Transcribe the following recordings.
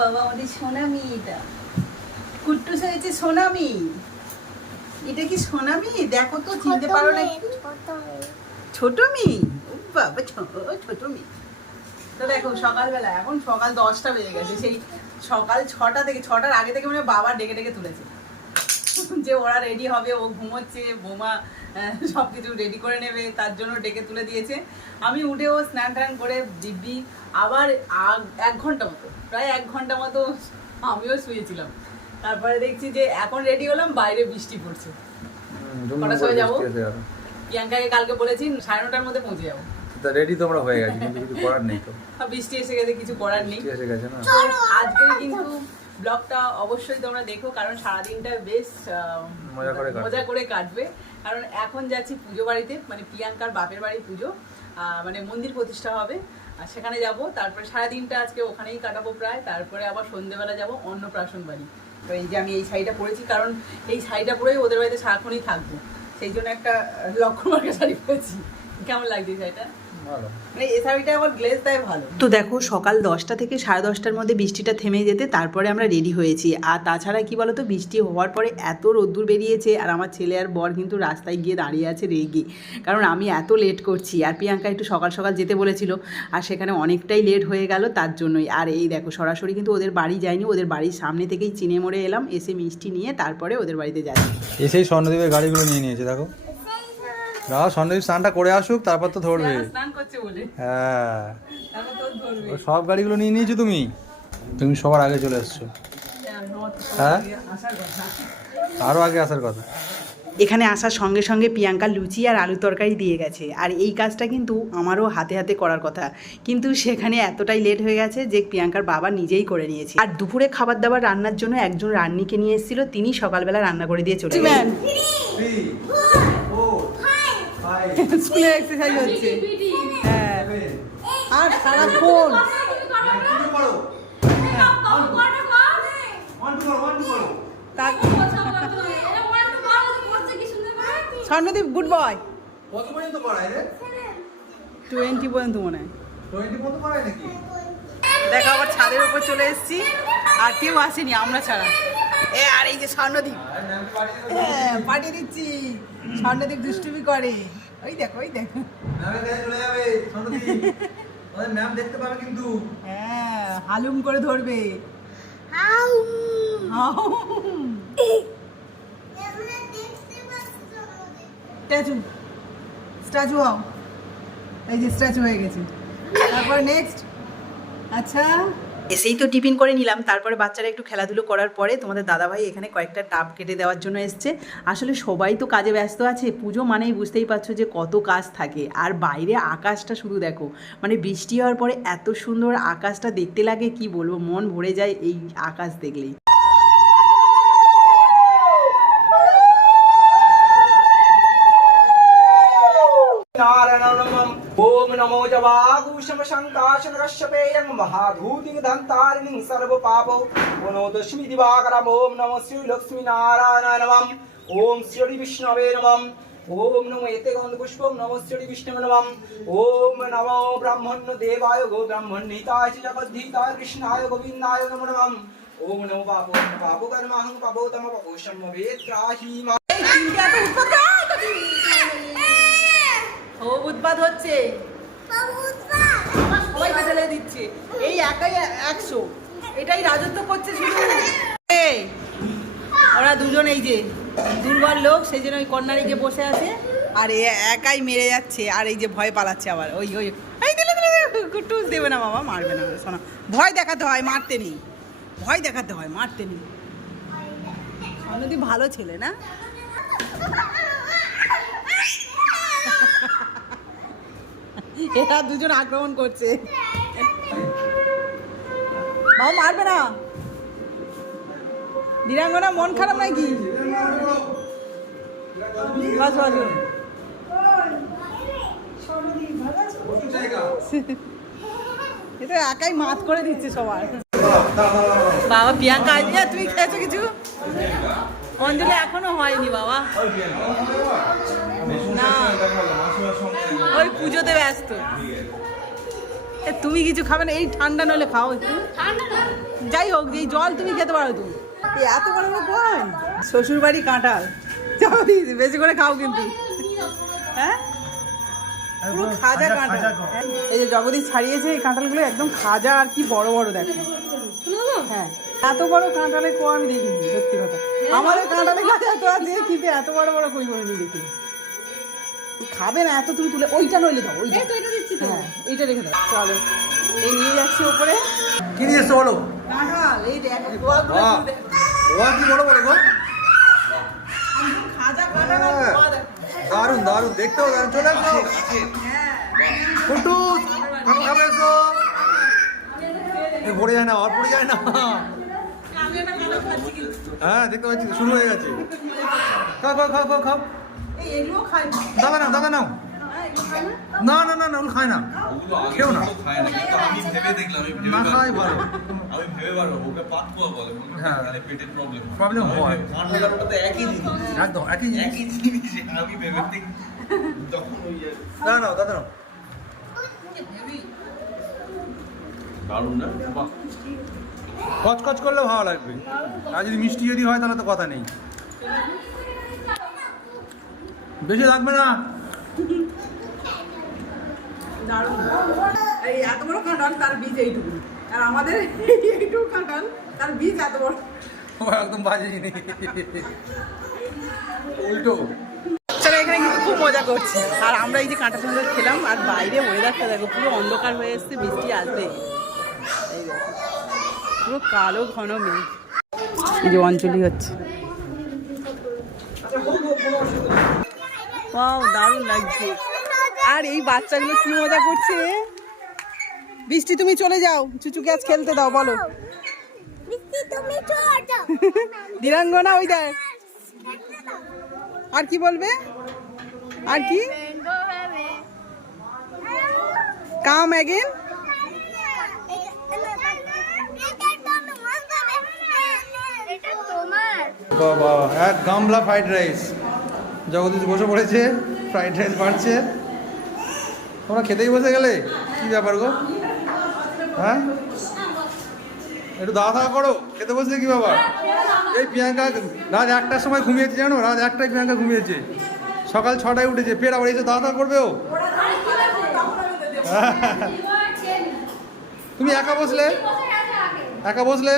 বাবা আমাদের সোনামি এটা। কুট্টুস হয়েছে সোনামি। এটা কি সোনামি? দেখো তো চিনতে পারো না ছোট মি ও বাবা ছোট মি তো দেখো সকালবেলা এখন সকাল দশটা বেজে গেছে সেই সকাল ছটা থেকে ছটার আগে থেকে মানে বাবা ডেকে ডেকে তুলেছে। যে ওরা রেডি হবে ও ঘুমোচ্ছে বোমা সব কিছু রেডি করে নেবে তার জন্য ডেকে তুলে দিয়েছে। আমি উঠেও স্নান টান করে দিব্যি আবার এক ঘণ্টা মতো প্রায় এক ঘণ্টা মতো আমিও শুয়েছিলাম। তারপরে দেখছি যে এখন রেডি হলাম বাইরে বৃষ্টি পড়ছে। কটার সময় যাব? প্রিয়াঙ্কাকে কালকে বলেছি সাড়ে নটার মধ্যে পৌঁছে যাব। রেডি তো আমরা হয়ে গেছি কিন্তু কিছু করার নেই তো। বৃষ্টি এসে গেছে কিছু করার নেই। ঠিক এসে গেছে না। আজকে কিন্তু ব্লগটা অবশ্যই তোমরা দেখো কারণ সারাদিনটা বেশ মজা করে কাটবে। করে কাটবে। কারণ এখন যাচ্ছি পুজো বাড়িতে মানে প্রিয়াঙ্কার বাপের বাড়ি পুজো মানে মন্দির প্রতিষ্ঠা হবে। আর সেখানে যাব তারপরে সারাদিনটা আজকে ওখানেই কাটাবো প্রায় তারপরে আবার সন্ধ্যেবেলা যাব অন্নপ্রাশন বাড়ি। তো এই যে আমি এই শাড়িটা পরেছি কারণ এই শাড়িটা পরেই ওদের বাড়িতে সারাক্ষণই থাকব। সেই জন্য একটা লক্ষ্য মার্কা শাড়ি পরেছি। কেমন লাগছে এই শাড়িটা? মানে তো দেখো সকাল দশটা থেকে সাড়ে দশটার মধ্যে বৃষ্টিটা থেমে যেতে তারপরে আমরা রেডি হয়েছি। আর তাছাড়া কি বলতো বৃষ্টি হওয়ার পরে এত রোদ্দুর বেরিয়েছে আর আমার ছেলে আর বর কিন্তু রাস্তায় গিয়ে দাঁড়িয়ে আছে রেগে। কারণ আমি এত লেট করছি। আর প্রিয়াঙ্কা একটু সকাল সকাল যেতে বলেছিল আর সেখানে অনেকটাই লেট হয়ে গেল তার জন্যই। আর এই দেখো সরাসরি কিন্তু ওদের বাড়ি যায়নি ওদের বাড়ির সামনে থেকেই চিনে মোড়ে এলাম এসে মিষ্টি নিয়ে তারপরে ওদের বাড়িতে যাই এসেই স্বর্ণদেবের গাড়িগুলো নিয়ে নিয়েছে দেখো। না স্বর্ণদ্বীপ স্নানটা করে আসুক তারপর তো ধরবে। স্নান করছে বলে। হ্যাঁ। সব গাড়িগুলো নিয়ে নিয়েছো তুমি? তুমি সবার আগে চলে এসছো। হ্যাঁ? আরও আগে আসার কথা। এখানে আসার সঙ্গে সঙ্গে প্রিয়াঙ্কা লুচি আর আলু তরকারি দিয়ে গেছে। আর এই কাজটা কিন্তু আমারও হাতে হাতে করার কথা। কিন্তু সেখানে এতটাই লেট হয়ে গেছে যে প্রিয়াঙ্কার বাবা নিজেই করে নিয়েছে। আর দুপুরে খাবার দাবার রান্নার জন্য একজন রান্নিকে নিয়ে এসেছিল। তিনি সকালবেলা রান্না করে দিয়ে চলে গেলেন। স্কুলে এক্সারসাইজ হচ্ছে। হ্যাঁ। আর সারাক্ষণ। স্বর্ণদীপ গুড বয় টোয়েন্টি পর্যন্ত মনে হয়। দেখো, আবার ছাদের উপর চলে এসেছি। আর কেউ আসেনি, আমরা ছাড়া। এ, আর এই যে স্বর্ণদীপ। হ্যাঁ পাঠিয়ে দিচ্ছি। স্বর্ণদ্বীপ দুষ্টুমি করে। ওই দেখো ওই দেখো। ম্যামের কাছে চলে যাবে স্বর্ণদ্বীপ ওদের ম্যাম দেখতে পাবে কিন্তু। হ্যাঁ হালুম করে ধরবে। স্ট্যাচু। স্ট্যাচু হও। এই যে স্ট্যাচু হয়ে গেছে। তারপর নেক্সট আচ্ছা। এসেই তো টিফিন করে নিলাম। তারপরে বাচ্চারা একটু খেলাধুলো করার পরে তোমাদের দাদাভাই এখানে কয়েকটা টাপ কেটে দেওয়ার জন্য এসছে। আসলে সবাই তো কাজে ব্যস্ত আছে। পুজো মানেই বুঝতেই পারছ যে কত কাজ থাকে। আর বাইরে আকাশটা শুধু দেখো মানে বৃষ্টি হওয়ার পরে এত সুন্দর আকাশটা দেখতে লাগে, কি বলব? মন ভরে যায় এই আকাশ দেখলেই। নারায়ণ ওম নমো জবা। शङ्काशन कश्यपेयं महाधूतिं धन्तारिणीं सर्वपापौ पुनोदश्मि दिवाकरम् ॐ नमः श्रीलक्ष्मीनारायणाय नमः ॐ श्री विष्णवे नमः ॐ नमो एते गन्धपुष्पं नमः श्री विष्णवे नमः ॐ नमो ब्रह्मण्य देवाय गो ब्रह्मण्यिताय च जगद्धीताय कृष्णाय गोविन्दाय नमो नमः ॐ नमो पापो नमो पापो कर्माहं पापो तम पापो शम्भवेत्राहि मा ও উৎপাদ হচ্ছে এই একাই একশো। এটাই রাজত্ব করছে ওরা যে লোক, সেই জন্য ওই কর্নারে গিয়ে বসে আছে। একাই মেরে যাচ্ছে, আর এই যে ভয় পালাচ্ছে আবার। ওই ওই দেবে না বাবা, মারবে না। শোনো, ভয় দেখাতে হয়, মারতে ভয় দেখাতে হয়, মারতে ভালো ছেলে না? এরা দুজন আক্রমণ করছে। বাবা মারবে না। দিরাঙ্গনা মন খারাপ নাকি? একাই মাত করে দিচ্ছে সবার। বাবা প্রিয়াঙ্কা আজ এ, তুমি খেয়েছো কিছু? অঞ্জলি এখনও হয়নি বাবা। না। ওই পুজোতে ব্যস্ত। এ, তুমি কিছু খাবে না এই ঠান্ডা নলে খাও একটু। যাই হোক এই জল তুমি খেতে পারো তুমি। এই এত বড় বড় কোন শ্বশুর বাড়ি কাঁঠাল। যাও দিদি বেশি করে খাও কিন্তু। হ্যাঁ? পুরো খাজা কাঁঠাল। এই যে জগদীশ ছাড়িয়েছে এই কাঁঠালগুলো একদম খাজা আর কি বড় বড় দেখো। হ্যাঁ। এত বড় কাঁঠালের কো আমি দেখিনি সত্যি কথা। আমাদের কাঁটালে গাছ এত আছে কিন্তু এত বড় বড় কই করে নিয়ে দেখি খাবে না এত তুমি তুলে ওইটা নইলে দাও ওইটা। হ্যাঁ এইটা রেখে দাও চলো। এই নিয়ে যাচ্ছি ওপরে। কি নিয়ে এসছো বলো? কাঁঠাল এই দেখো দেখো। ও কি বড় বড় গো? খাজা কাঁঠাল আর হ্যাঁ। দারুণ দারুণ দেখতেও দারুণ চলে আসো হ্যাঁ ফুটু খাব খাবে এসো। এ পড়ে যায় না আর পড়ে যায় না। হ্যাঁ দেখতে পাচ্ছি শুরু হয়ে গেছে। খাও খাও খাও খাও খাও। দাদা নাও দাদা নাও হ্যাঁ, না। না না না না খায় না কেউ না। খায় না না হ্যাঁ। হয়। একই জিনিস একদম একই একই না নাও দাদা না কচকচ করলে ভালো লাগবে আর যদি মিষ্টি যদি হয় তাহলে তো কথা নেই বেশি লাগবে না। এই এত বড় কাঁঠাল তার বীজ এইটুকু আর আমাদের এইটুকু কাঁঠাল তার বীজ এত বড়। ও একদম বাজে জিনিস। উল্টো। এখানে কিন্তু খুব মজা করছে। আর আমরা এই যে কাঁটা সুন্দর খেলাম আর বাইরে ওয়েদারটা দেখো পুরো অন্ধকার হয়ে এসছে বৃষ্টি আসবে। পুরো কালো ঘন মেঘ। এই যে অঞ্চলি হচ্ছে। ওয়াও দারুণ লাগছে। আর এই বাচ্চাগুলো কি মজা করছে? বৃষ্টি তুমি চলে যাও। চুচু গ্যাস খেলতে দাও বলো। দীরাঙ্গনা ওই দেখ। আর কি বলবে? আর কি? কাম অ্যাগেন বাবা এক গামলা ফ্রাইড রাইস। জগদীশ বসে পড়েছে ফ্রাইড রাইস বাড়ছে। তোমরা খেতেই বসে গেলে? কি ব্যাপার গো? হ্যাঁ? একটু দাওয়া দাওয়া করো, খেতে বসলে কি ব্যাপার? এই প্রিয়াঙ্কা, রাত একটার সময় ঘুমিয়েছে, জানো? রাত একটায় প্রিয়াঙ্কা ঘুমিয়েছে। সকাল ছটায় উঠেছে। ফের আবার এসে দাওয়া দাওয়া করবে ও? তুমি একা বসলে? একা বসলে?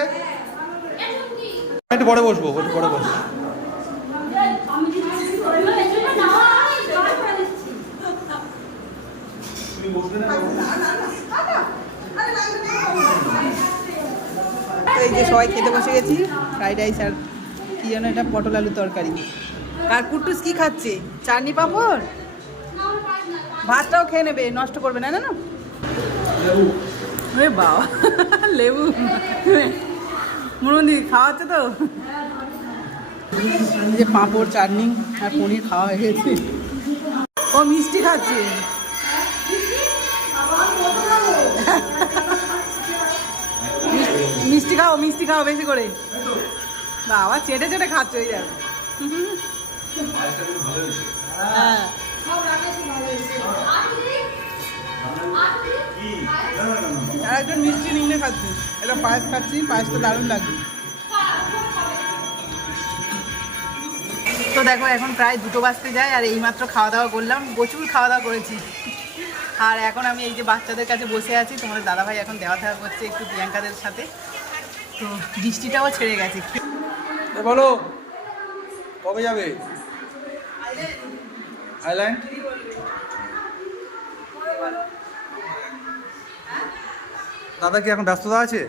একটু পরে বসবো, একটু পরে বসবো। তো এই যে সবাই খেতে বসে গেছি ফ্রাইড রাইস আর কি যেন এটা পটল আলু তরকারি আর কুটুস কি খাচ্ছে চাটনি পাঁপড় ভাতটাও খেয়ে নেবে নষ্ট করবে না না না বাবা লেবু মুরুন্দি খাওয়াচ্ছে তো যে পাঁপড় চাটনি আর পনির খাওয়া হয়ে গেছে ও মিষ্টি খাচ্ছে মিষ্টি- খাও, মিষ্টি খাও বেশি করে। বাবা, চেটে চেটে খাচ্ছে, ওই যাবে হ্যাঁ। একজন মিষ্টি খাচ্ছি। পায়েস খাচ্ছি দারুণ লাগবে তো দেখো, এখন প্রায় দুটো বাজতে যায়, আর এইমাত্র খাওয়া দাওয়া করলাম। প্রচুর খাওয়া দাওয়া করেছি। আর এখন আমি এই যে বাচ্চাদের কাছে বসে আছি, তোমাদের দাদাভাই এখন দেওয়া থাকা করছে একটু প্রিয়াঙ্কাদের সাথে। তো বৃষ্টিটাও ছেড়ে গেছে। এ বলো কবে যাবে? আইল্যান্ড? দাদা কি এখন ব্যস্ততা আছে?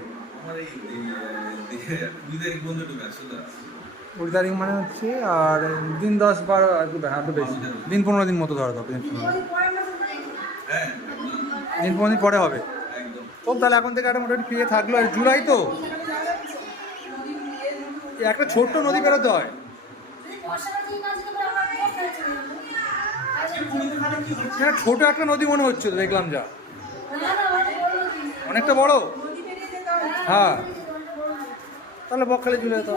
কুড়ি তারিখ মানে হচ্ছে আর দিন দশ বারো আর একটু বেশি। দিন পনেরো দিন মতো ধরে দিন পনেরো দিন। হ্যাঁ পনেরো দিন পরে হবে। তো তাহলে এখন থেকে একটা মোটামুটি ফিরে থাকল আর জুলাই তো। একটা ছোট্ট নদী বেরোতে হয়। ছোট একটা নদী মনে হচ্ছে, দেখলাম যা। অনেকটা বড়? হ্যাঁ। তাহলে বকখালি চলে যেত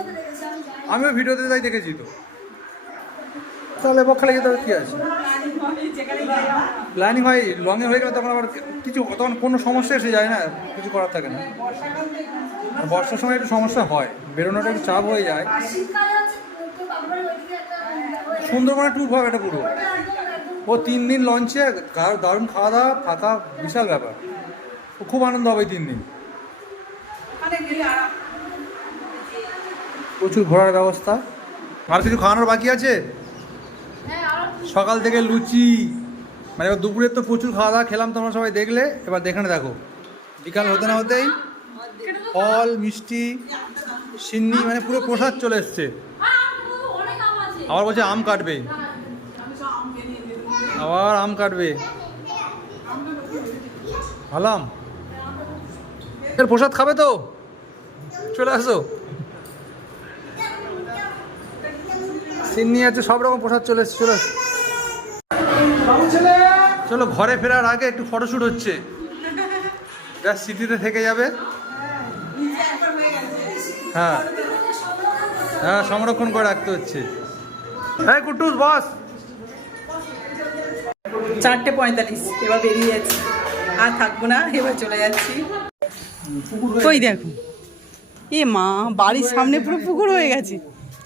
আমিও ভিডিওতে তাই দেখেছি তো। তাহলে বকখালি যেতে হবে, কি আছে? প্ল্যানিং হয় লংয়ে হয়ে গেলে তখন আবার কিছু, তখন কোনো সমস্যা এসে যায় না, কিছু করার থাকে না। বর্ষার সময় একটু সমস্যা হয়, বেরোনোটা একটু চাপ হয়ে যায়। সুন্দরবনে ট্যুর হবে এটা পুরো। ও তিন দিন লঞ্চে দারুণ খাওয়া দাওয়া থাকা বিশাল ব্যাপার। ও খুব আনন্দ হবে তিন দিন। প্রচুর ঘোরার ব্যবস্থা। আর কিছু খাওয়ানোর বাকি আছে? সকাল থেকে লুচি মানে এবার দুপুরের তো প্রচুর খাওয়া দাওয়া খেলাম, তোমরা সবাই দেখলে। এবার দেখানে দেখো। বিকাল হতে না হতেই ফল, মিষ্টি, সিন্নি মানে পুরো প্রসাদ চলে এসছে। আবার বলছে আম কাটবে। আবার আম কাটবে। ভালো আম। প্রসাদ খাবে তো? চলে আসো। সিন্নি আছে, সব রকম প্রসাদ চলে এসছে, চলে আসো। চলো ঘরে ফেরার আগে একটু ফটোশ্যুট হচ্ছে। যা স্মৃতিতে থেকে যাবে। হ্যাঁ। হ্যাঁ সংরক্ষণ করে রাখতে হচ্ছে। হ্যাঁ কুটুস বস। চারটে পঁয়তাল্লিশ এবার বেরিয়ে যাচ্ছি। আর থাকব না এবার চলে যাচ্ছি। ওই দেখো। এ মা বাড়ির সামনে পুরো পুকুর হয়ে গেছে।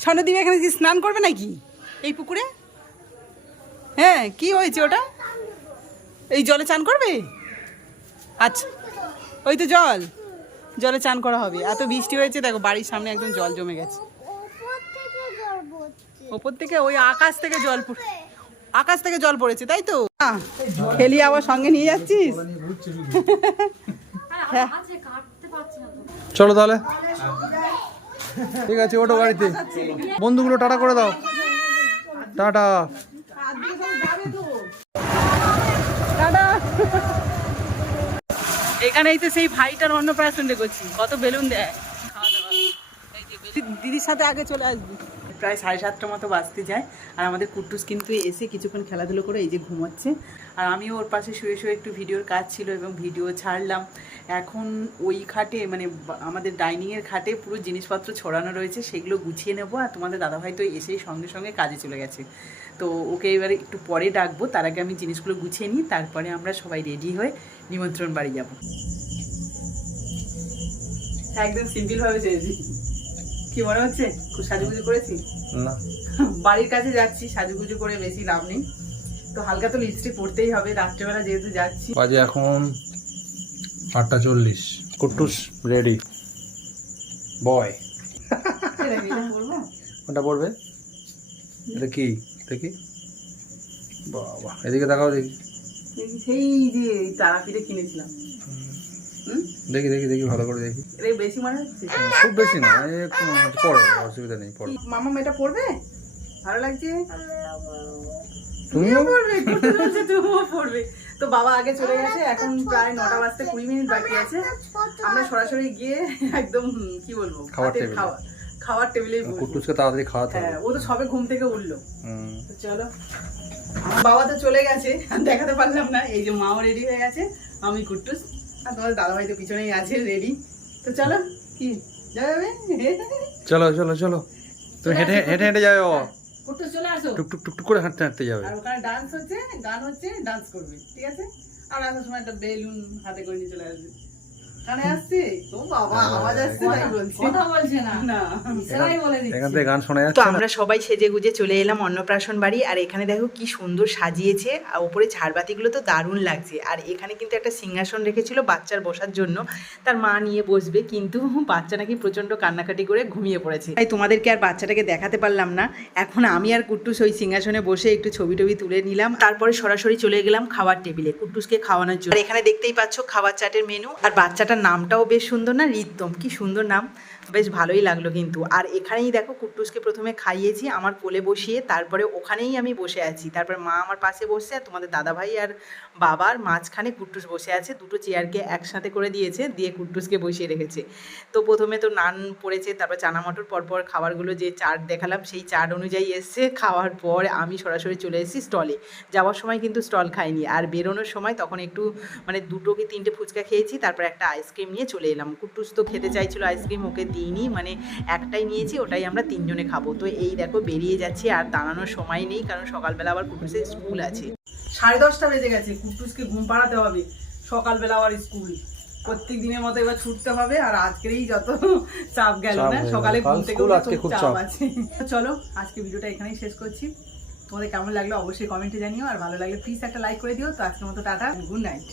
স্বর্ণদীপ এখানে কি স্নান করবে নাকি? এই পুকুরে? হ্যাঁ কি হয়েছে ওটা? এই জলে চান করবে? আচ্ছা ওই তো জল। জলে চান করা হবে। এত বৃষ্টি হয়েছে, দেখো, বাড়ির সামনে একদম জল জমে গেছে। পড়ছে ওপর থেকে ওই আকাশ থেকে জল পড়- আকাশ থেকে জল পড়েছে, তাই তো? খেলি আবার সঙ্গে নিয়ে যাচ্ছিস? হ্যাঁ। চলো তাহলে। ঠিক আছে ওটো গাড়িতে। বন্ধুগুলো টাটা করে দাও। টাটা। এখানেই তো সেই ভাইটার অন্নপ্রাশন করছি কত বেলুন দেয়। এই। দিদির সাথে আগে চলে আসবি প্রায় সাড়ে সাতটার মতো বাজতে যায়। আর আমাদের কুট্টুস কিন্তু এসে কিছুক্ষণ খেলাধুলো করে এই যে ঘুমাচ্ছে। আর আমিও ওর পাশে শুয়ে শুয়ে একটু ভিডিওর কাজ ছিল এবং ভিডিও ছাড়লাম। এখন ওই খাটে মানে আমাদের ডাইনিংয়ের খাটে পুরো জিনিসপত্র ছড়ানো রয়েছে, সেগুলো গুছিয়ে নেব। আর তোমাদের দাদাভাই তো এসেই সঙ্গে সঙ্গে কাজে চলে গেছে। তো ওকে এবারে একটু পরে ডাকবো, তার আগে আমি জিনিসগুলো গুছিয়ে নিই, তারপরে আমরা সবাই রেডি হয়ে নিমন্ত্রণ বাড়ি যাব। একদম সিম্পল ভাবে চেয়েছি কি মনে হচ্ছে? খুব সাজুগুজু করেছি? না। বাড়ির কাছে যাচ্ছি সাজুগুজু করে বেশি লাভ নেই। তো হালকা তো লিপস্টিক পড়তেই হবে রাত্রেবেলা যেহেতু যাচ্ছি। বাজে এখন আটটা চল্লিশ। Kutus ready boy? কোনটা পড়বে এটা কি? দেখি বাবা এদিকে দেখাও দেখি। সেই যে এই তারাপীঠে কিনেছিলাম। দেখি দেখি দেখি ভালো করে দেখি। বেশি মনে হচ্ছে? খুব বেশি না পড়ো অসুবিধা নেই পড়ো। মামা মেয়েটা পড়বে? ভালো লাগছে? তুমিও? পড়বে তুমিও পড়বে। তো বাবা আগে চলে গেছে এখন প্রায় নটা বাজতে কুড়ি মিনিট বাকি আছে। আমরা সরাসরি গিয়ে একদম কি বলব খাওয়ার টেবিলে। খাওয়া খাওয়ার টেবিলেই। কুটুসকে তাড়াতাড়ি খাওয়াতে হ্যাঁ ও তো সবে ঘুম থেকে উঠল। হুম। তো চলো। বাবা তো চলে গেছে দেখাতে পারলাম না এই যে মাও রেডি হয়ে গেছে আমি কুট্টুস। আর তোমার দাদাভাই তো পিছনেই আছে রেডি তো চলো কি? যাবে? চলো চলো চলো। তুমি হেঁটে হেঁটে হেঁটে যাবে বাবা কুট্টুস চলে আসো। টুক টুক টুক টুক করে হাঁটতে হাঁটতে যাবে। আর ওখানে ডান্স হচ্ছে গান হচ্ছে ডান্স করবে ঠিক আছে? আর আসার সময় একটা বেলুন হাতে করে নিয়ে চলে আসবে। তো আমরা সবাই সেজে গুজে চলে এলাম অন্নপ্রাশন বাড়ি আর এখানে দেখো কি সুন্দর সাজিয়েছে আর ওপরে ঝাড়বাতিগুলো তো দারুণ লাগছে। আর এখানে কিন্তু একটা সিংহাসন রেখেছিল বাচ্চার বসার জন্য। তার মা নিয়ে বসবে কিন্তু বাচ্চা নাকি প্রচণ্ড কান্নাকাটি করে ঘুমিয়ে পড়েছে। তাই তোমাদেরকে আর বাচ্চাটাকে দেখাতে পারলাম না। এখন আমি আর কুট্টুস ওই সিংহাসনে বসে একটু ছবি টবি তুলে নিলাম। তারপরে সরাসরি চলে গেলাম খাবার টেবিলে কুট্টুসকে খাওয়ানোর জন্য। এখানে দেখতেই পাচ্ছ খাবার চাটের মেনু আর বাচ্চাটার নামটাও বেশ সুন্দর না? রিতম কি সুন্দর নাম। বেশ ভালোই লাগল কিন্তু। আর এখানেই দেখো, কুট্টুসকে প্রথমে খাইয়েছি, আমার কোলে বসিয়ে, তারপরে ওখানেই আমি বসে আছি। তারপরে মা আমার পাশে বসছে, আর তোমাদের দাদাভাই আর বাবার মাঝখানে কুট্টুস বসে আছে। দুটো চেয়ারকে একসাথে করে দিয়েছে, দিয়ে কুট্টুসকে বসিয়ে রেখেছে। তো প্রথমে তো নান পড়েছে, তারপর চানা মটর, পরপর খাবারগুলো যে চার্ট দেখালাম, সেই চার্ট অনুযায়ী এসছে। খাওয়ার পর আমি সরাসরি চলে এসেছি স্টলে। যাওয়ার সময় কিন্তু স্টল খাইনি। আর বেরোনোর সময় তখন একটু মানে দুটো কি তিনটে ফুচকা খেয়েছি, তারপর একটা আইসক্রিম নিয়ে চলে এলাম। কুট্টুস তো খেতে চাইছিল আইসক্রিম ওকে দিইনি। মানে একটাই নিয়েছি ওটাই আমরা তিনজনে খাব। তো এই দেখো বেরিয়ে যাচ্ছি আর দাঁড়ানোর সময় নেই কারণ সকালবেলা আবার কুটুসের স্কুল আছে। সাড়ে দশটা বেজে গেছে কুটুসকে ঘুম পাড়াতে হবে। সকালবেলা আবার স্কুল। প্রত্যেক দিনের মতো এবার ছুটতে হবে আর আজকেরই যত চাপ গেল না সকালে কাল ঘুম থেকে আজকে খুব চাপ। আছে। চলো আজকে ভিডিওটা এখানেই শেষ করছি। তোমাদের কেমন লাগল অবশ্যই কমেন্টে জানিও আর ভালো লাগলে প্লিজ একটা লাইক করে দিও। তো আজকের মতো টাটা গুড নাইট